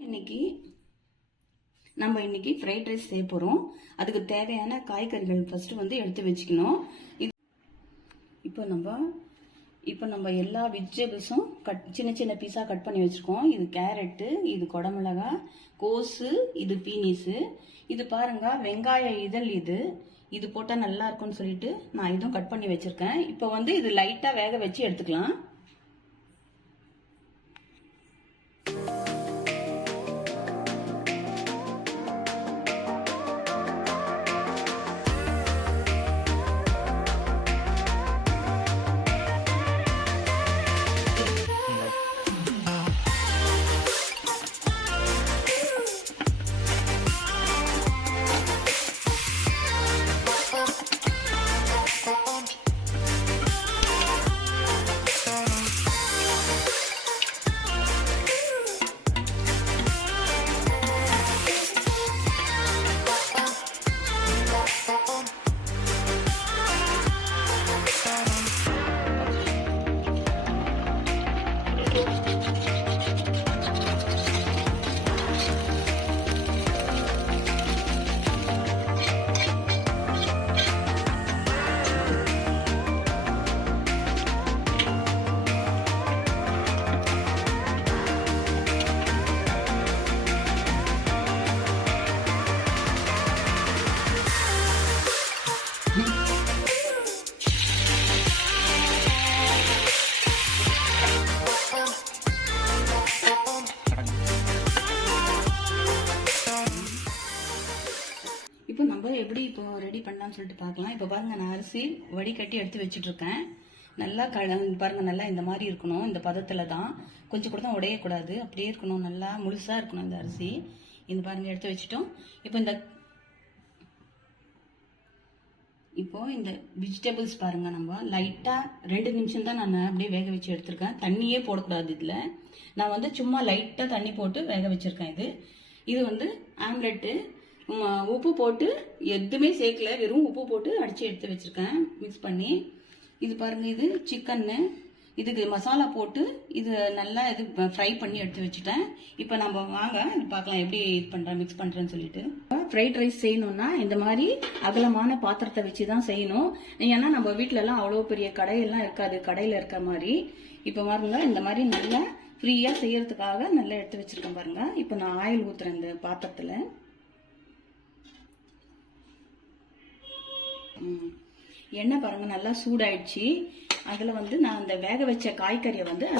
இன்னைக்கு நம்ம fried rice செய்ய போகிறோம். அதுக்கு தேவையான காய்கறிகள் ஃபர்ஸ்ட் எடுத்து வச்சுக்கணும். இப்போ நம்ம எல்லா வெஜிடபிள்ஸும் சின்ன சின்ன பீஸாக கட் பண்ணி வச்சுருக்கோம். இது கேரட்டு, இது குடமிளகா, கோஸு, இது பீனிஸு, இது பாருங்க வெங்காய இதழ், இது போட்டால் நல்லா இருக்கும்னு சொல்லிட்டு நான் இதுவும் கட் பண்ணி வச்சுருக்கேன். இப்போ இது லைட்டாக வேக வச்சு எடுத்துக்கலாம். இப்போ நம்ம எப்படி ரெடி பண்ணலாம்னு சொல்லிட்டு பார்க்கலாம். இப்போ பாருங்க, நான் அரிசி வடிகட்டி எடுத்து வச்சுட்டு இருக்கேன். நல்லா பாருங்க, நல்லா இந்த மாதிரி இருக்கணும். இந்த பதத்துல தான், கொஞ்சம் கூட தான் உடையக்கூடாது, அப்படியே இருக்கணும். நல்லா முழுசா இருக்கணும் இந்த அரிசி. இந்த பாருங்க எடுத்து வச்சுட்டோம். இப்போ இந்த வெஜிடபிள்ஸ் பாருங்க, நம்ம லைட்டா 2 நிமிஷம் தான் நான் அப்படியே வேக வச்சு எடுத்திருக்கேன். தண்ணியே போடக்கூடாது இதுல. நான் சும்மா லைட்டா தண்ணி போட்டு வேக வச்சிருக்கேன். இது ஆம்லெட்டு, உப்பு போட்டு எதுவுமே சேர்க்கல, வெறும் உப்பு போட்டு அடிச்சு எடுத்து வச்சிருக்கேன் மிக்ஸ் பண்ணி. இது பாருங்க, இது சிக்கன்னு, இதுக்கு மசாலா போட்டு இது நல்லா ஃப்ரை பண்ணி எடுத்து வச்சுட்டேன். இப்போ நம்ம வாங்க பார்க்கலாம் எப்படி இது பண்றேன், மிக்ஸ் பண்றேன்னு சொல்லிட்டு. ஃப்ரைட் ரைஸ் செய்யணும்னா இந்த மாதிரி அகலமான பாத்திரத்தை வச்சு தான் செய்யணும். ஏன்னா நம்ம வீட்டுல எல்லாம் அவ்வளோ பெரிய கடையெல்லாம் இருக்காது, கடையில இருக்க மாதிரி. இப்போ பாருங்க, இந்த மாதிரி நல்லா ஃப்ரீயா செய்யறதுக்காக நல்லா எடுத்து வச்சிருக்கேன் பாருங்க. இப்போ நான் ஆயில் ஊத்துறேன் இந்த பாத்திரத்துல. எண்ணெய் பாருங்க நல்லா சூடாயிடுச்சு. அதுல நான் அந்த வேக வச்ச காய்கறியை பண்ணிட்டேன்.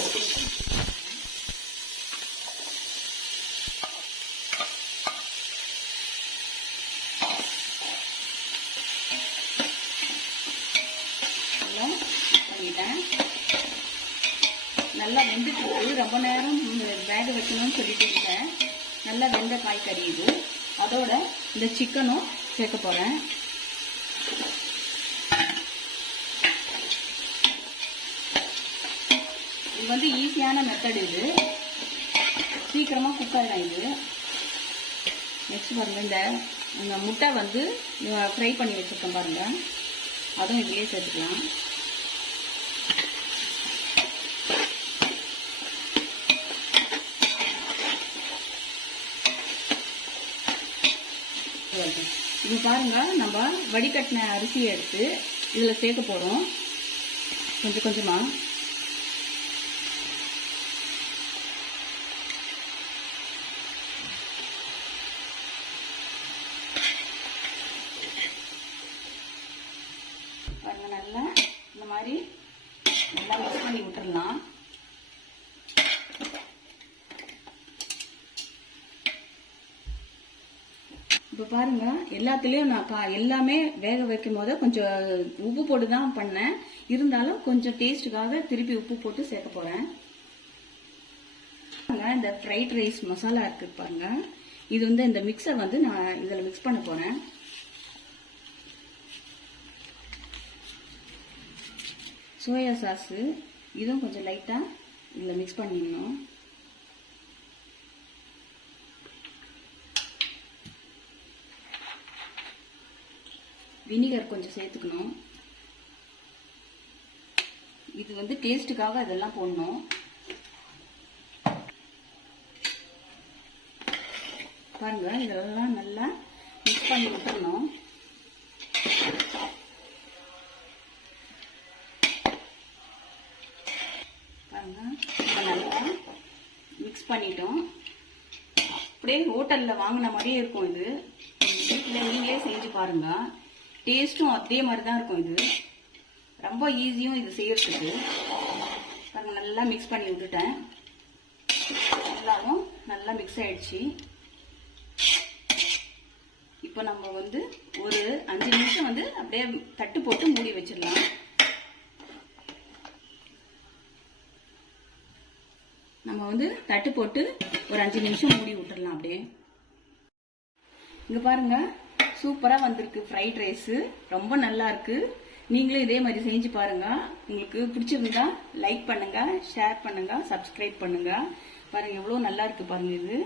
நல்லா வெந்துட்டு, ரொம்ப நேரம் வேக வைக்கணும்னு சொல்லிட்டு இருக்கேன். நல்லா வெந்த காய்கறி இது. அதோட இந்த சிக்கனும் சேர்க்க போறேன். இது ஈஸியான மெத்தட், இது சீக்கிரமா குக் ஆயிடும். இது நெக்ஸ்ட் பாருங்க, இந்த முட்டை ஃப்ரை பண்ணி வச்சிருக்கேன் பாருங்க, அதுவும் இதுலயே சேர்த்துக்கலாம். இது பாருங்க, நம்ம வடிகட்டின அரிசியை எடுத்து இதுல சேர்க்க போறோம் கொஞ்சம் கொஞ்சமா. பாருங்க, நல்லா இந்த மாதிரி நல்லா மிக்ஸ் பண்ணி விட்டுறலாம். இப்போ பாருங்க, எல்லாத்துலயும் நான் எல்லாமே வேக வைக்கும் போது கொஞ்சம் உப்பு போட்டு தான் பண்ணேன். இருந்தாலும் கொஞ்சம் டேஸ்ட்டுக்காக திருப்பி உப்பு போட்டு சேர்க்க போறேன். இந்த ஃப்ரைட் ரைஸ் மசாலா இருக்கு பாருங்க, இது இந்த மிக்ஸை நான் இதுல மிக்ஸ் பண்ண போறேன். சோயா சாஸ் இதுவும் கொஞ்சம் லைட்டா இதுல மிக்ஸ் பண்ணிடணும். வினிகர் கொஞ்சம் சேர்த்துக்கணும். இது டேஸ்ட்டுக்காக இதெல்லாம் போடணும். பாருங்க, இதெல்லாம் நல்லா மிக்ஸ் பண்ணி விட்டுறணும். பாருங்க, நல்லா மிக்ஸ் பண்ணிட்டோம். அப்படியே ஹோட்டலில் வாங்கின மாதிரியே இருக்கும். இது வீட்டில் நீங்களே செஞ்சு பாருங்க, டேஸ்ட்டும் அதே மாதிரி தான் இருக்கும். இது ரொம்ப ஈஸியும் இது செய்யறதுக்கு. பாருங்க, நல்லா மிக்ஸ் பண்ணி விட்டுட்டேன். எல்லாமும் நல்லா மிக்ஸ் ஆயிடுச்சு. இப்போ நம்ம வந்து ஒரு 5 நிமிஷம் வந்து அப்படியே தட்டு போட்டு மூடி வச்சிடலாம். நம்ம வந்து தட்டு போட்டு ஒரு 5 நிமிஷம் மூடி விட்டுடலாம். அப்படியே இங்க பாருங்க, சூப்பரா வந்திருக்கு ஃப்ரைட் ரைஸ். ரொம்ப நல்லா இருக்கு. நீங்களும் இதே மாதிரி செஞ்சு பாருங்க. உங்களுக்கு பிடிச்சிருந்தா லைக் பண்ணுங்க, ஷேர் பண்ணுங்க, சப்ஸ்கிரைப் பண்ணுங்க. பாருங்க எவ்வளவு நல்லா இருக்கு பாருங்க இது.